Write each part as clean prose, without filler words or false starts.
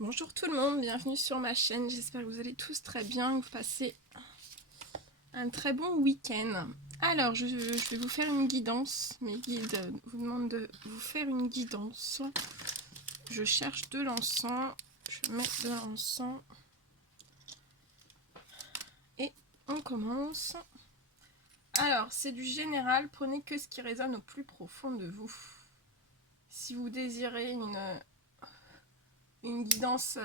Bonjour tout le monde, bienvenue sur ma chaîne, j'espère que vous allez tous très bien, que vous passez un très bon week-end. Alors, je vais vous faire une guidance, mes guides vous demandent de vous faire une guidance. Je cherche de l'encens, je mets de l'encens et on commence. Alors, c'est du général, prenez que ce qui résonne au plus profond de vous. Si vous désirez une guidance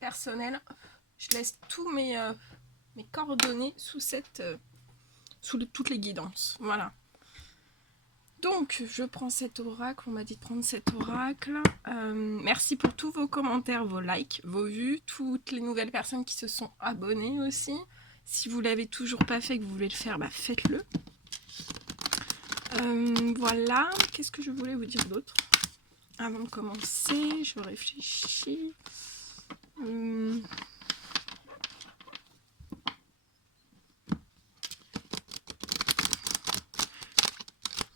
personnelle, je laisse tous mes coordonnées sous toutes les guidances. Voilà. Donc, je prends cet oracle. On m'a dit de prendre cet oracle. Merci pour tous vos commentaires, vos likes, vos vues, toutes les nouvelles personnes qui se sont abonnées aussi. Si vous ne l'avez toujours pas fait, que vous voulez le faire, bah faites-le. Voilà. Qu'est-ce que je voulais vous dire d'autre? Avant de commencer, je réfléchis.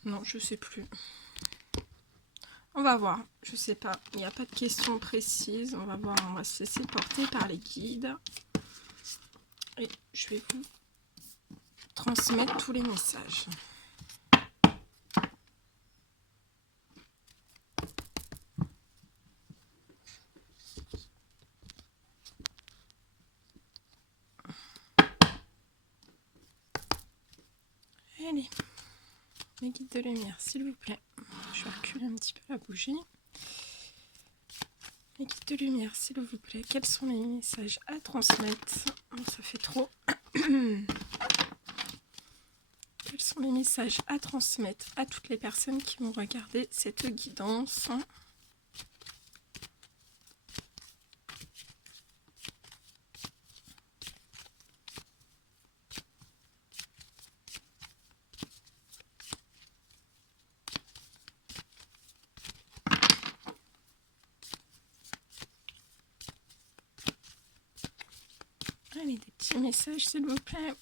Non, je sais plus. On va voir, je sais pas, il n'y a pas de questions précises. On va voir, on va se laisser porter par les guides. Et je vais vous transmettre tous les messages. Allez, les guides de lumière, s'il vous plaît. Je vais reculer un petit peu la bougie. Les guides de lumière, s'il vous plaît. Quels sont les messages à transmettre? Oh, ça fait trop. Quels sont les messages à transmettre à toutes les personnes qui vont regarder cette guidance? Allez, des petits messages, s'il vous plaît.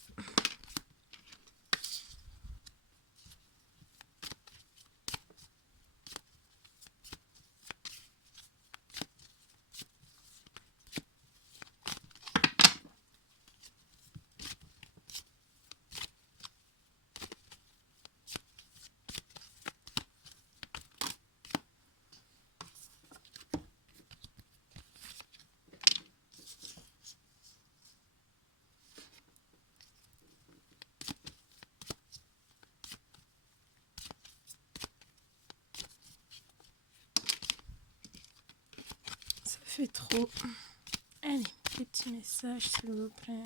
Ça fait trop. Allez, des petits messages, s'il vous plaît.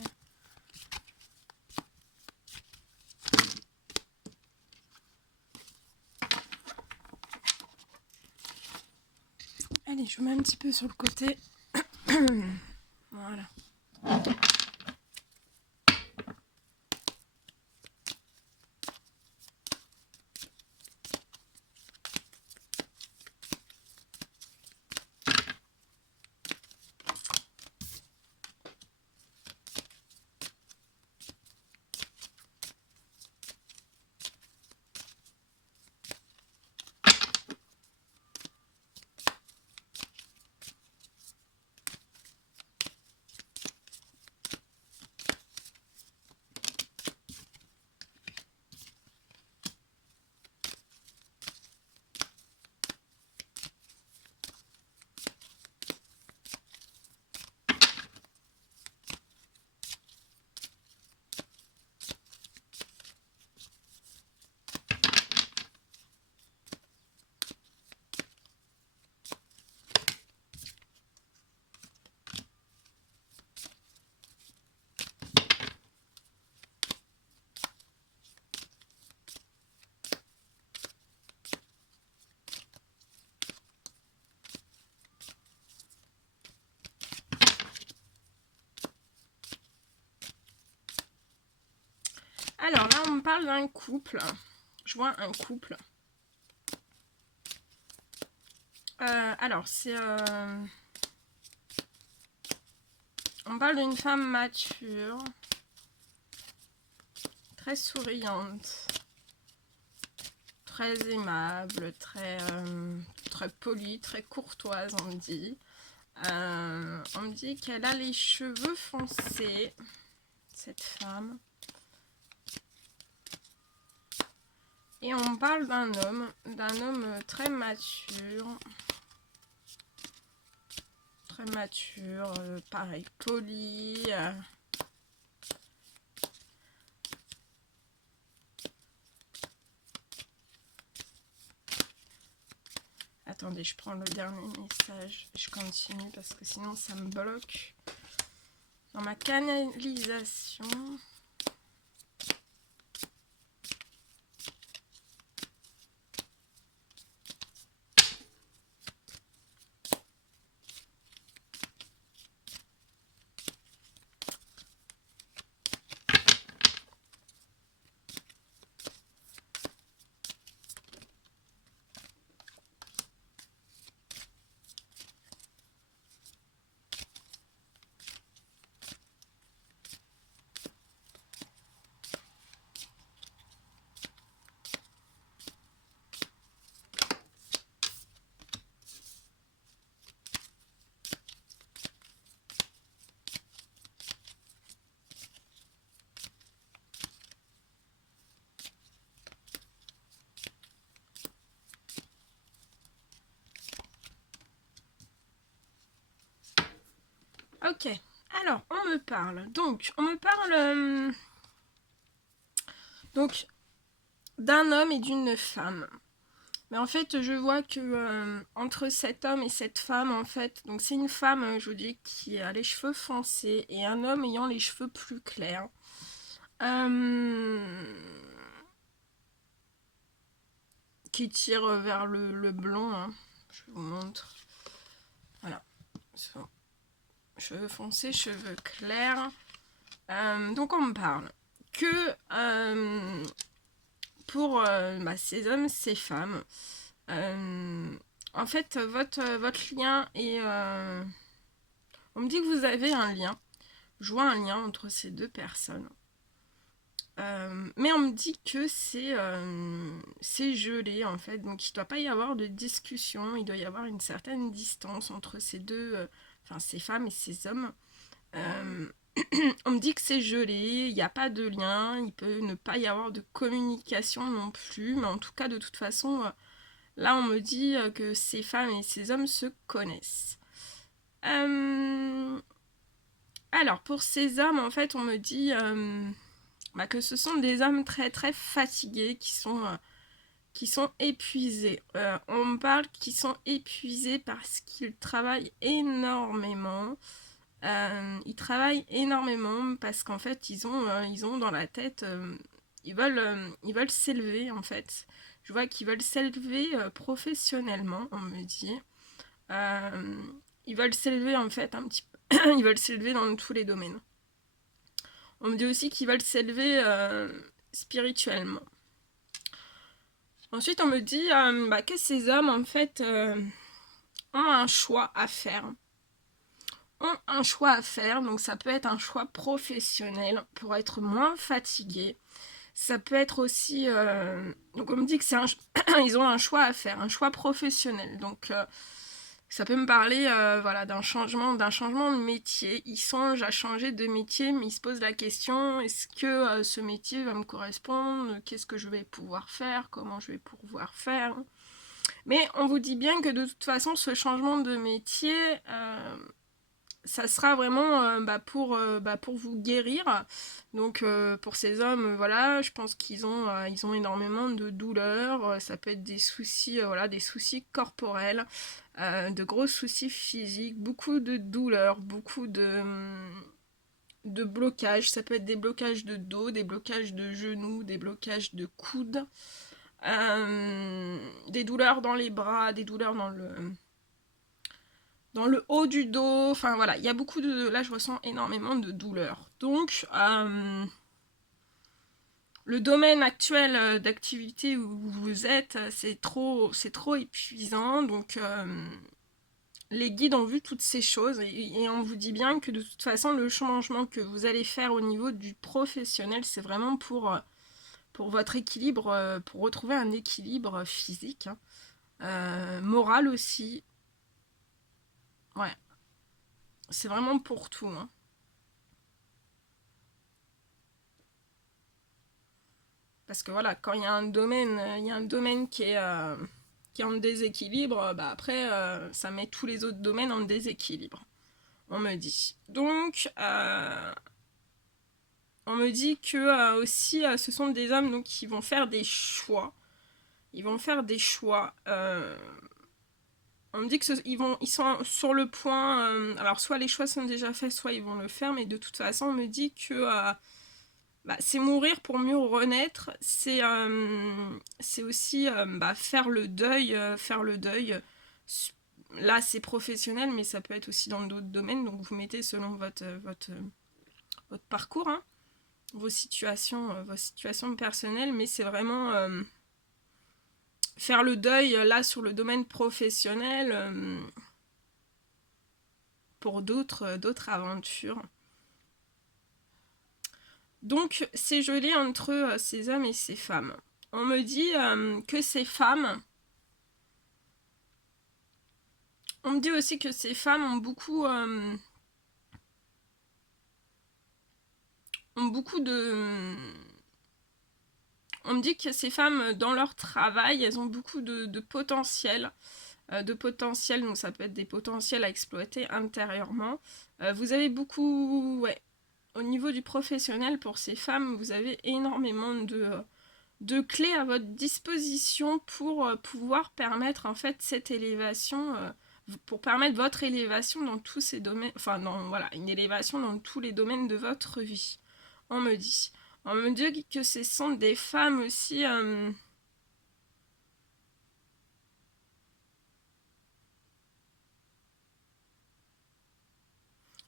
Allez, je vous mets un petit peu sur le côté. Voilà. Alors là, on me parle d'un couple. Je vois un couple. Alors, c'est... on parle d'une femme mature, très souriante, très aimable, très polie, très courtoise, on me dit. On me dit qu'elle a les cheveux foncés, cette femme. Et on parle d'un homme très mature. Très mature, pareil, poli. Attendez, je prends le dernier message. Je continue parce que sinon ça me bloque dans ma canalisation. Ok, alors on me parle. Donc, on me parle donc d'un homme et d'une femme. Mais en fait, je vois que entre cet homme et cette femme, en fait, donc c'est une femme, je vous dis, qui a les cheveux foncés et un homme ayant les cheveux plus clairs. Qui tire vers le blond. Hein. Je vous montre. Voilà. Cheveux foncés, cheveux clairs. Donc on me parle que pour ces hommes, ces femmes, en fait, votre lien est... on me dit que vous avez un lien. Je vois un lien entre ces deux personnes. Mais on me dit que c'est gelé en fait, donc il ne doit pas y avoir de discussion, il doit y avoir une certaine distance entre ces deux, enfin ces femmes et ces hommes. On me dit que c'est gelé, il n'y a pas de lien, il peut ne pas y avoir de communication non plus, mais en tout cas de toute façon, là on me dit que ces femmes et ces hommes se connaissent. Alors pour ces hommes en fait on me dit que ce sont des hommes très très fatigués qui sont épuisés. On me parle qu'ils sont épuisés parce qu'ils travaillent énormément. Ils travaillent énormément parce qu'en fait ils ont dans la tête, ils veulent s'élever en fait. Je vois qu'ils veulent s'élever professionnellement, on me dit. Ils veulent s'élever en fait un petit peu. Ils veulent s'élever dans tous les domaines. On me dit aussi qu'ils veulent s'élever spirituellement. Ensuite, on me dit que ces hommes, en fait, ont un choix à faire. Donc ça peut être un choix professionnel pour être moins fatigué. Ça peut être aussi... donc on me dit que ils ont un choix à faire, un choix professionnel. Donc... ça peut me parler voilà, d'un changement de métier. Ils songent à changer de métier, mais ils se posent la question, est-ce que ce métier va me correspondre? Qu'est-ce que je vais pouvoir faire? Comment je vais pouvoir faire? Mais on vous dit bien que de toute façon, ce changement de métier, ça sera vraiment pour vous guérir. Donc pour ces hommes, voilà, je pense qu'ils ont énormément de douleurs. Ça peut être des soucis, des soucis corporels, de gros soucis physiques, beaucoup de douleurs, beaucoup de blocages. Ça peut être des blocages de dos, des blocages de genoux, des blocages de coudes, des douleurs dans les bras, des douleurs dans le haut du dos, enfin voilà, il y a beaucoup de... Là, je ressens énormément de douleur. Donc, le domaine actuel d'activité où vous êtes, c'est trop épuisant. Donc, les guides ont vu toutes ces choses et on vous dit bien que de toute façon, le changement que vous allez faire au niveau du professionnel, c'est vraiment pour votre équilibre, pour retrouver un équilibre physique, hein, moral aussi. Ouais. c'est vraiment pour tout, hein. Parce que voilà, quand il y a un domaine qui est en déséquilibre, bah après, ça met tous les autres domaines en déséquilibre, on me dit. Donc, on me dit que aussi, ce sont des hommes donc, qui vont faire des choix. Ils vont faire des choix. On me dit ils sont sur le point. Alors, soit les choix sont déjà faits, soit ils vont le faire, mais de toute façon, on me dit que bah, c'est mourir pour mieux renaître. C'est aussi bah, faire le deuil. Faire le deuil. Là, c'est professionnel, mais ça peut être aussi dans d'autres domaines. Donc, vous mettez selon votre parcours, hein, vos situations personnelles, mais c'est vraiment faire le deuil là sur le domaine professionnel pour d'autres aventures. Donc c'est gelé entre ces hommes et ces femmes. On me dit que ces femmes... On me dit aussi que ces femmes ont beaucoup de... On me dit que ces femmes, dans leur travail, elles ont beaucoup de potentiel. Donc ça peut être des potentiels à exploiter intérieurement. Vous avez beaucoup... Ouais, au niveau du professionnel, pour ces femmes, vous avez énormément de clés à votre disposition pour pouvoir permettre en fait cette élévation, pour permettre votre élévation dans tous ces domaines, enfin voilà, une élévation dans tous les domaines de votre vie. On me dit. On me dit que ce sont des femmes aussi...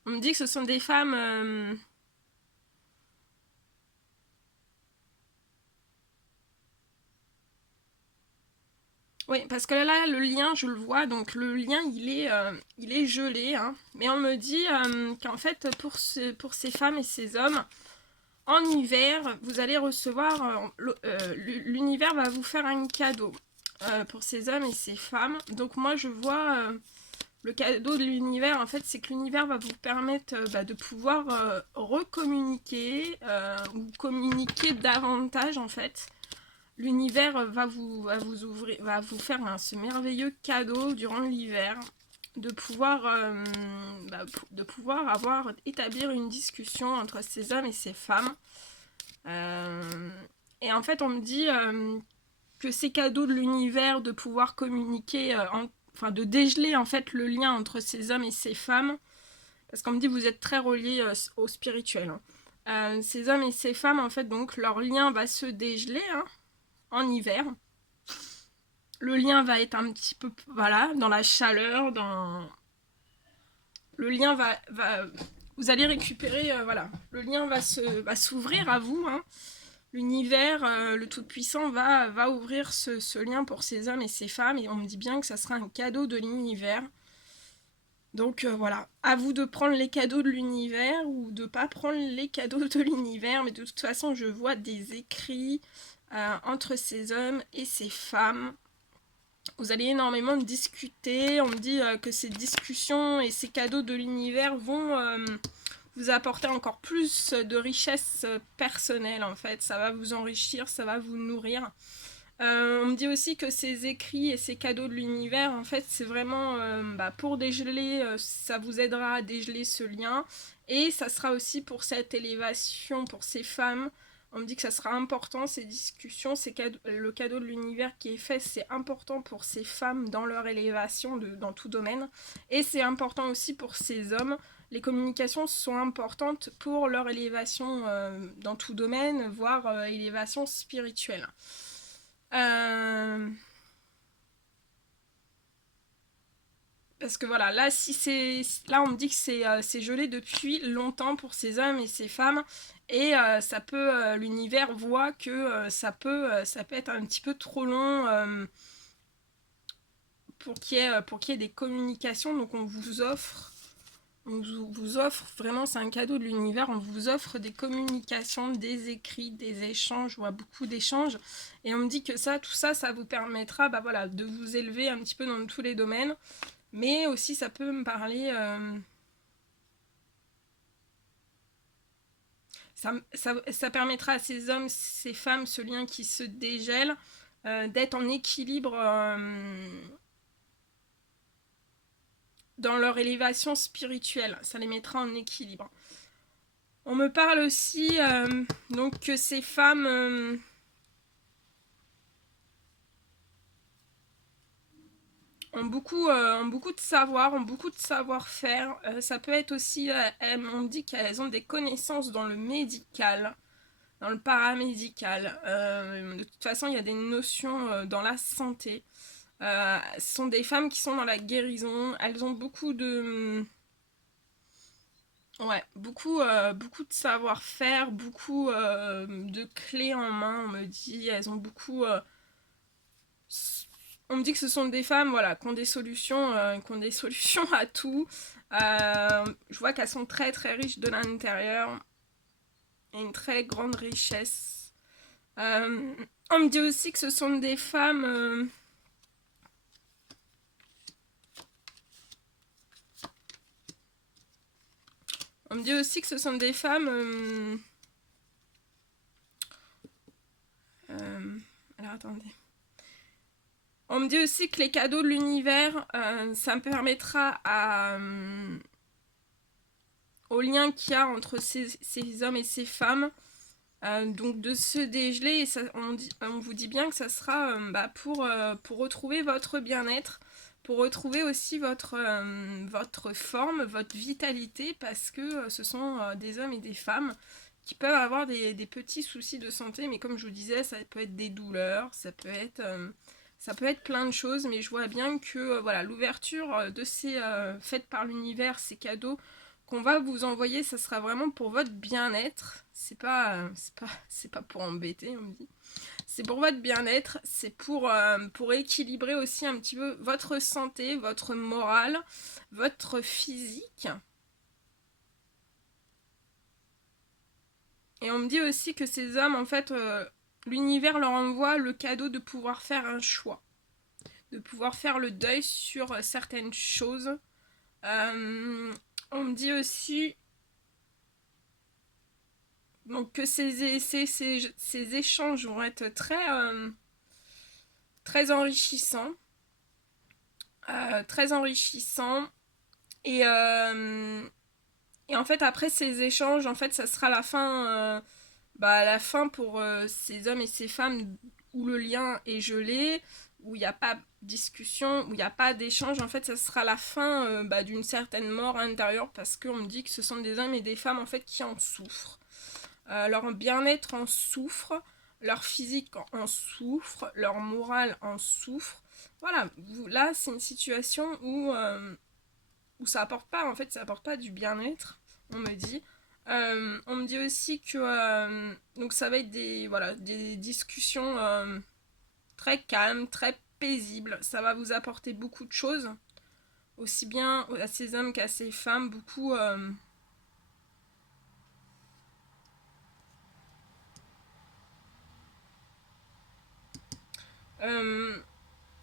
on me dit que ce sont des femmes... Oui, parce que là, le lien, je le vois, donc le lien, il est gelé, hein. Mais on me dit qu'en fait, pour ces femmes et ces hommes, en hiver, vous allez recevoir, l'univers va vous faire un cadeau pour ces hommes et ces femmes. Donc moi, je vois le cadeau de l'univers, en fait, c'est que l'univers va vous permettre bah, de pouvoir recommuniquer ou communiquer davantage, en fait. L'univers va vous ouvrir, va vous faire ce merveilleux cadeau durant l'hiver de pouvoir, de pouvoir établir une discussion entre ces hommes et ces femmes. Et en fait, on me dit que ces cadeaux de l'univers, de pouvoir communiquer, enfin de dégeler en fait le lien entre ces hommes et ces femmes, parce qu'on me dit que vous êtes très reliés au spirituel. Hein. Ces hommes et ces femmes, en fait, donc leur lien va se dégeler, hein, en hiver. Le lien va être un petit peu, voilà, dans la chaleur, dans... Le lien vous allez récupérer, voilà, le lien va s'ouvrir à vous, hein. L'univers, le Tout-Puissant va ouvrir ce lien pour ces hommes et ces femmes, et on me dit bien que ça sera un cadeau de l'univers. Donc voilà, à vous de prendre les cadeaux de l'univers ou de pas prendre les cadeaux de l'univers, mais de toute façon, je vois des écrits entre ces hommes et ces femmes. Vous allez énormément discuter. On me dit que ces discussions et ces cadeaux de l'univers vont vous apporter encore plus de richesse personnelle en fait. Ça va vous enrichir, ça va vous nourrir. On me dit aussi que ces écrits et ces cadeaux de l'univers, en fait, c'est vraiment pour dégeler, ça vous aidera à dégeler ce lien. Et ça sera aussi pour cette élévation, pour ces femmes. On me dit que ça sera important, ces discussions, le cadeau de l'univers qui est fait, c'est important pour ces femmes dans leur élévation dans tout domaine. Et c'est important aussi pour ces hommes. Les communications sont importantes pour leur élévation dans tout domaine, voire élévation spirituelle. Parce que voilà, là, là on me dit que c'est gelé depuis longtemps pour ces hommes et ces femmes, et ça peut, l'univers voit que ça peut être un petit peu trop long pour qu'il y ait des communications. Donc on vous offre vraiment, c'est un cadeau de l'univers, on vous offre des communications, des écrits, des échanges, je vois beaucoup d'échanges, et on me dit que tout ça, ça vous permettra voilà, de vous élever un petit peu dans tous les domaines, mais aussi ça peut me parler ça permettra à ces hommes, ces femmes, ce lien qui se dégèle, d'être en équilibre dans leur élévation spirituelle. Ça les mettra en équilibre. On me parle aussi donc que ces femmes ont beaucoup de savoir, ont beaucoup de savoir-faire. Ça peut être aussi, on dit qu'elles ont des connaissances dans le médical, dans le paramédical. De toute façon, il y a des notions dans la santé. Ce sont des femmes qui sont dans la guérison. Elles ont beaucoup de... Ouais, beaucoup de savoir-faire, beaucoup de clés en main, on me dit. Elles ont beaucoup... on me dit que ce sont des femmes, voilà, qui ont des solutions à tout. Je vois qu'elles sont très très riches de l'intérieur. Et une très grande richesse. On me dit aussi que ce sont des femmes... on me dit aussi que ce sont des femmes... alors attendez. On me dit aussi que les cadeaux de l'univers, ça me permettra au lien qu'il y a entre ces hommes et ces femmes, donc de se dégeler. Et ça, on vous dit bien que ça sera pour retrouver votre bien-être, pour retrouver aussi votre forme, votre vitalité, parce que ce sont des hommes et des femmes qui peuvent avoir des petits soucis de santé, mais comme je vous disais, ça peut être des douleurs, ça peut être plein de choses, mais je vois bien que voilà, l'ouverture de ces faites par l'univers, ces cadeaux qu'on va vous envoyer, ça sera vraiment pour votre bien-être. C'est pas pour embêter, on me dit. C'est pour votre bien-être, c'est pour équilibrer aussi un petit peu votre santé, votre morale, votre physique. Et on me dit aussi que ces hommes, en fait, l'univers leur envoie le cadeau de pouvoir faire un choix. De pouvoir faire le deuil sur certaines choses. On me dit aussi donc que ces échanges vont être très enrichissants. Très enrichissants. Et en fait, après ces échanges, en fait, ça sera la fin pour ces hommes et ces femmes où le lien est gelé, où il n'y a pas de discussion, où il n'y a pas d'échange. En fait, ça sera la fin d'une certaine mort intérieure, parce qu'on me dit que ce sont des hommes et des femmes en fait qui en souffrent. Leur bien-être en souffre, leur physique en souffre, leur morale en souffre. Voilà, là c'est une situation où ça apporte pas, en fait, ça apporte pas du bien-être, on me dit. On me dit aussi que donc ça va être des discussions très calmes, très paisibles. Ça va vous apporter beaucoup de choses, aussi bien à ces hommes qu'à ces femmes, beaucoup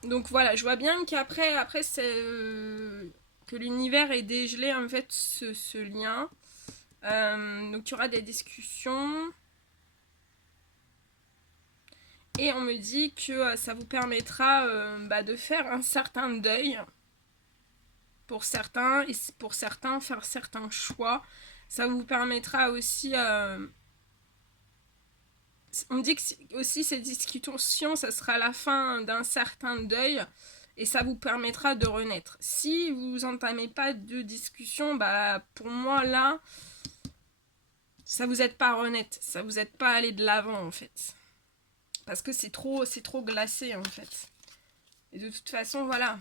donc voilà, je vois bien qu'après c'est que l'univers est dégelé en fait ce lien. Donc il y aura des discussions. Et on me dit que ça vous permettra de faire un certain deuil pour certains, et pour certains faire certains choix. Ça vous permettra aussi... on me dit que aussi ces discussions, ça sera la fin d'un certain deuil. Et ça vous permettra de renaître. Si vous entamez pas de discussion, pour moi là, ça vous aide pas à renaître. Ça vous aide pas à aller de l'avant en fait. Parce que c'est trop glacé en fait. Et de toute façon, voilà.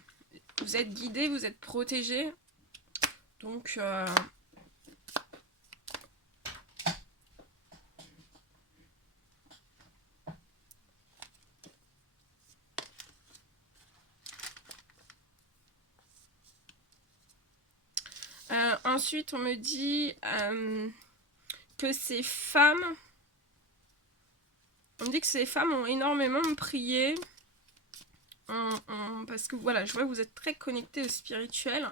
Vous êtes guidé, vous êtes protégé. Donc... ensuite, on me dit que ces femmes... On me dit que ces femmes ont énormément prié. Parce que voilà, je vois que vous êtes très connectés au spirituel.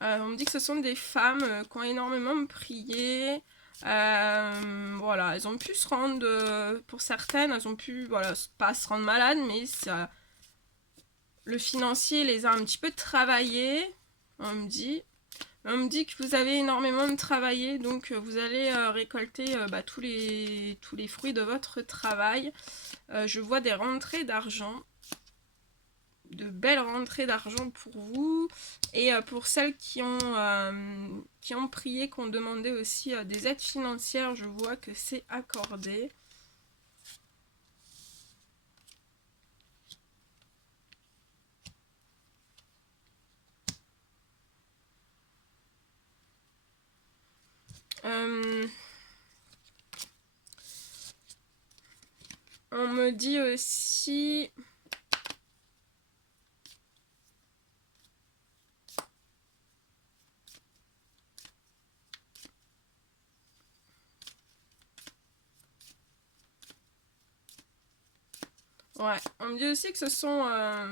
On me dit que ce sont des femmes qui ont énormément prié. Voilà, elles ont pu se rendre, pour certaines, elles ont pu, voilà, pas se rendre malades, mais ça, le financier les a un petit peu travaillés, on me dit. On me dit que vous avez énormément travaillé, donc vous allez récolter tous les fruits de votre travail. Je vois des rentrées d'argent, de belles rentrées d'argent pour vous. Et pour celles qui ont prié, qui ont demandé aussi des aides financières, je vois que c'est accordé. On me dit aussi... Ouais, on me dit aussi que ce sont,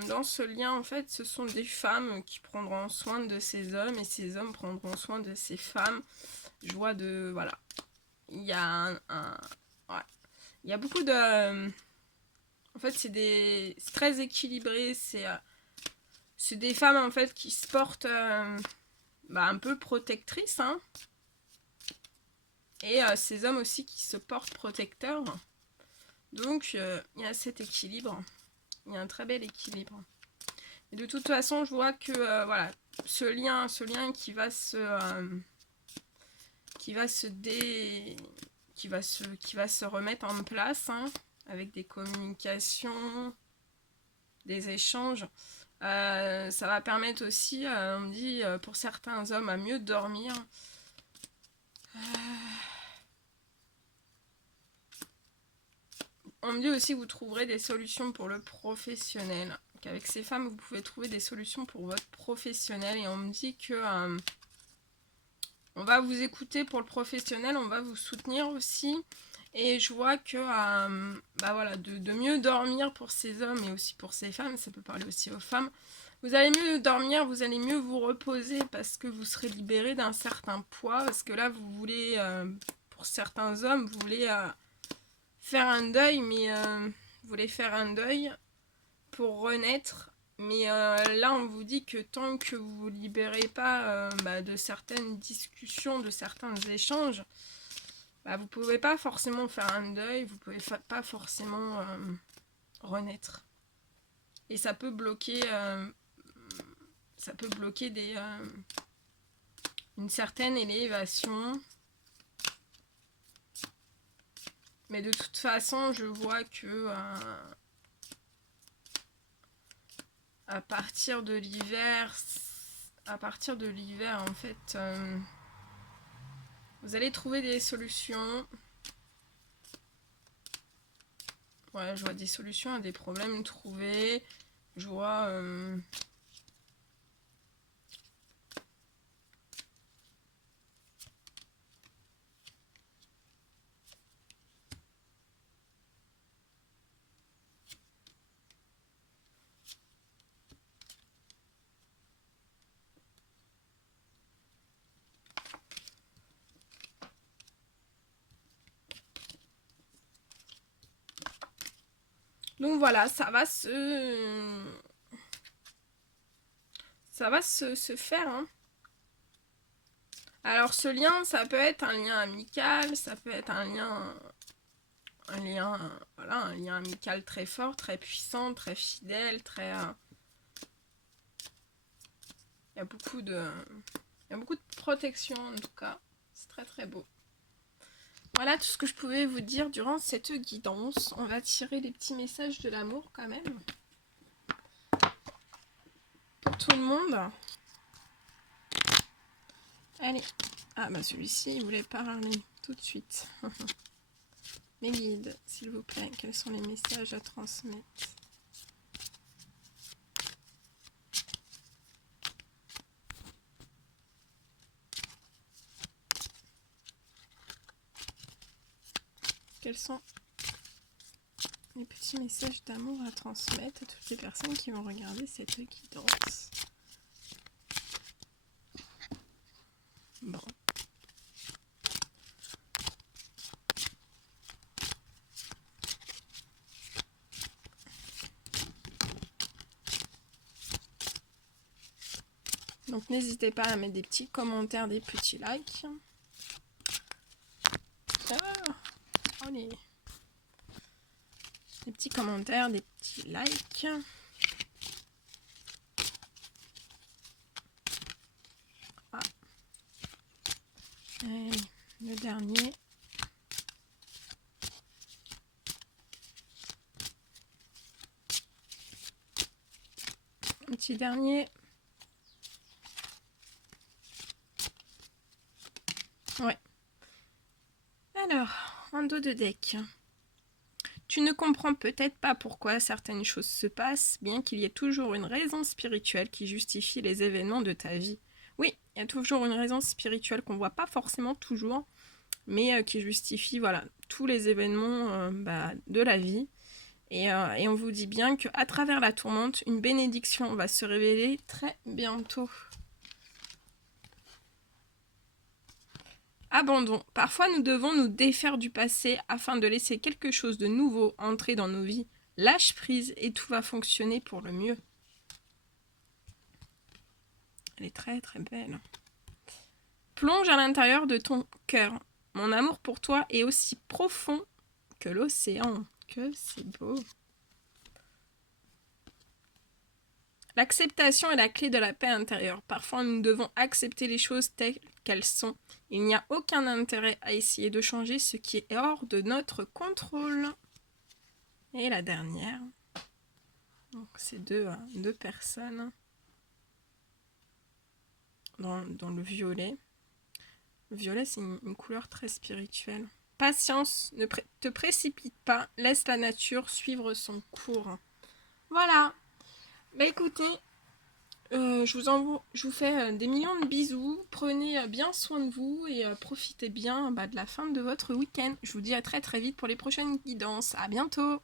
dans ce lien, en fait, ce sont des femmes qui prendront soin de ces hommes et ces hommes prendront soin de ces femmes. Je vois de... Voilà. Il y a ouais. Il y a beaucoup de... En fait, c'est très équilibré. C'est des femmes, en fait, qui se portent un peu protectrices, hein. Et ces hommes aussi qui se portent protecteurs. Donc, il y a cet équilibre. Il y a un très bel équilibre. Et de toute façon, je vois que voilà, ce lien qui va se remettre en place, hein, avec des communications, des échanges. Ça va permettre aussi, on me dit, pour certains hommes à mieux dormir. On me dit aussi que vous trouverez des solutions pour le professionnel. Qu'avec ces femmes, vous pouvez trouver des solutions pour votre professionnel. Et on me dit que on va vous écouter pour le professionnel, on va vous soutenir aussi. Et je vois que voilà, de mieux dormir pour ces hommes et aussi pour ces femmes, ça peut parler aussi aux femmes. Vous allez mieux dormir, vous allez mieux vous reposer parce que vous serez libéré d'un certain poids. Parce que là, vous voulez, pour certains hommes, vous voulez... faire un deuil, mais vous voulez faire un deuil pour renaître. Mais là, on vous dit que tant que vous ne vous libérez pas de certaines discussions, de certains échanges, vous ne pouvez pas forcément faire un deuil, vous ne pouvez pas forcément renaître. Et ça peut bloquer, une certaine élévation. Mais de toute façon, je vois que à partir de l'hiver, en fait, vous allez trouver des solutions. Ouais, je vois des solutions à des problèmes trouvés. Je vois... Donc voilà, ça va se faire, hein. Alors ce lien, ça peut être un lien amical, ça peut être un lien amical très fort, très puissant, très fidèle, très... Il y a beaucoup de protection en tout cas. C'est très très beau. Voilà tout ce que je pouvais vous dire durant cette guidance. On va tirer les petits messages de l'amour quand même. Pour tout le monde. Allez. Ah bah celui-ci, il voulait parler tout de suite. Mes guides, s'il vous plaît, quels sont les messages à transmettre? Quels sont les petits messages d'amour à transmettre à toutes les personnes qui vont regarder cette guidance? Bon. Donc n'hésitez pas à mettre des petits commentaires, des petits likes. Allez. Des petits commentaires, des petits likes. Ah. Et le dernier. Un petit dernier. Ouais. Alors, un dos de deck. Tu ne comprends peut-être pas pourquoi certaines choses se passent, bien qu'il y ait toujours une raison spirituelle qui justifie les événements de ta vie. Oui, il y a toujours une raison spirituelle qu'on ne voit pas forcément toujours, mais qui justifie voilà, tous les événements de la vie. Et on vous dit bien qu'à travers la tourmente, une bénédiction va se révéler très bientôt. Abandon. Parfois, nous devons nous défaire du passé afin de laisser quelque chose de nouveau entrer dans nos vies. Lâche prise et tout va fonctionner pour le mieux. Elle est très très belle. Plonge à l'intérieur de ton cœur. Mon amour pour toi est aussi profond que l'océan. Que c'est beau. L'acceptation est la clé de la paix intérieure. Parfois, nous devons accepter les choses telles qu'elles sont. Il n'y a aucun intérêt à essayer de changer ce qui est hors de notre contrôle. Et la dernière. Donc, c'est deux personnes dans le violet. Le violet, c'est une couleur très spirituelle. Patience, ne te précipite pas. Laisse la nature suivre son cours. Voilà. Bah écoutez, je vous fais des millions de bisous. Prenez bien soin de vous et profitez bien de la fin de votre week-end. Je vous dis à très très vite pour les prochaines guidances. À bientôt!